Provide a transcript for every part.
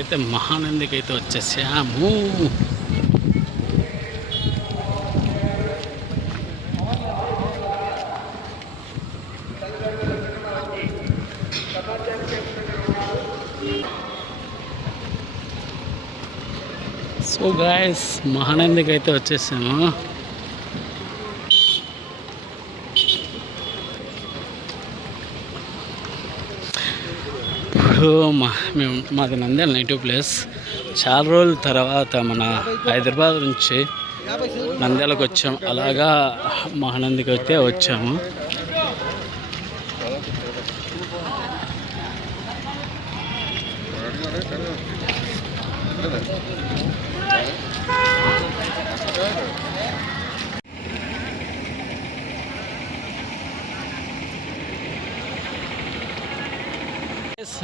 అయితే మహానందికి అయితే వచ్చేసాము. సో గాయస్ మహానందికి అయితే వచ్చేసాము. ఇప్పుడు మా మేము మాది నంద్యాల నెగిటివ్ ప్లేస్. చాలా రోజుల తర్వాత మన హైదరాబాద్ నుంచి నంద్యాలకు వచ్చాం. అలాగా మహానందికి అయితే వచ్చాము.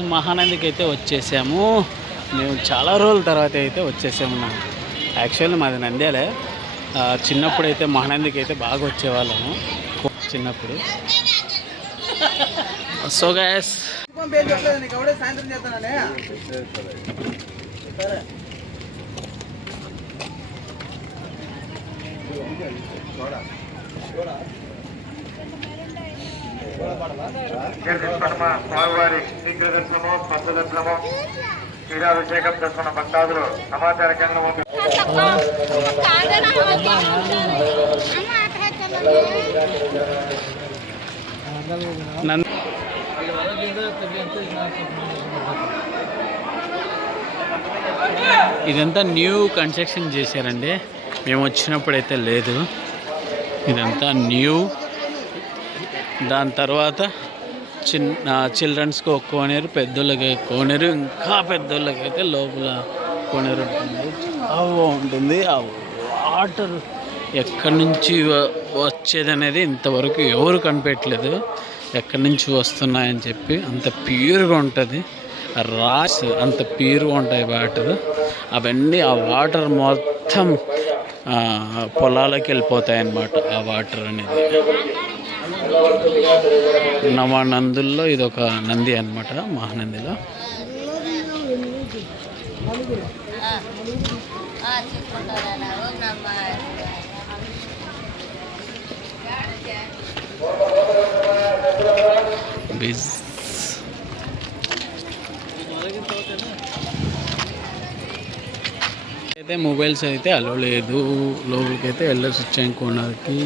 మహానందికి అయితే వచ్చేసాము. మేము చాలా రోజుల తర్వాత అయితే వచ్చేసాము. నా యాక్చువల్లీ మాది నంద్యాలే. చిన్నప్పుడు అయితే మహానందికి అయితే బాగా వచ్చేవాళ్ళము. చిన్నప్పుడు. So gas. పేరు చెప్పలేదు స్వామివారి శీఘ్ర దర్శనము స్పర్శ దర్శనము క్షీరాభిషేకం దర్శన భక్తాదులు సమాచార కేంద్రం ఇదంతా న్యూ కన్స్ట్రక్షన్ చేశారండి. మేము వచ్చినప్పుడు అయితే లేదు. ఇదంతా న్యూ దాని తర్వాత చిన్న చిల్డ్రన్స్కి ఒక కోనేరు పెద్దోళ్ళకి కోనేరు ఇంకా పెద్దోళ్ళకి అయితే లోపల కోనేరు ఉంటుంది. చాలా బాగుంటుంది ఆ వాటర్ ఎక్కడి నుంచి వచ్చేది అనేది ఇంతవరకు ఎవరు కనిపెట్టలేదు. ఎక్కడి నుంచి వస్తున్నాయని చెప్పి అంత ప్యూర్గా ఉంటుంది. రాస్ అంత ప్యూర్గా ఉంటాయి వాటర్. అవన్నీ ఆ వాటర్ మొత్తం పొలాలకి వెళ్ళిపోతాయి అన్నమాట ఆ వాటర్ అనేది. నవా నందుల్లో ఇది ఒక నంది అనమాట మహానందిలో. బిజ్. అయితే మొబైల్స్ అయితే అలో లేదు లోపలికి అయితే వెళ్ళొచ్చు వచ్చాను కోనర్కి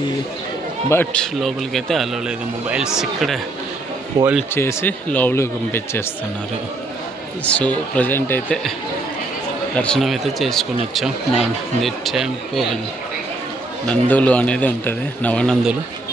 బట్ లోపలికి అయితే అలో లేదు మొబైల్స్ ఇక్కడ హోల్డ్ చేసి లోపలికి పంపించేస్తున్నారు. సో ప్రజెంట్ అయితే దర్శనం అయితే చేసుకుని వచ్చాం. మా ది టెంపుల్ నందులు అనేది ఉంటుంది. నవనందులు.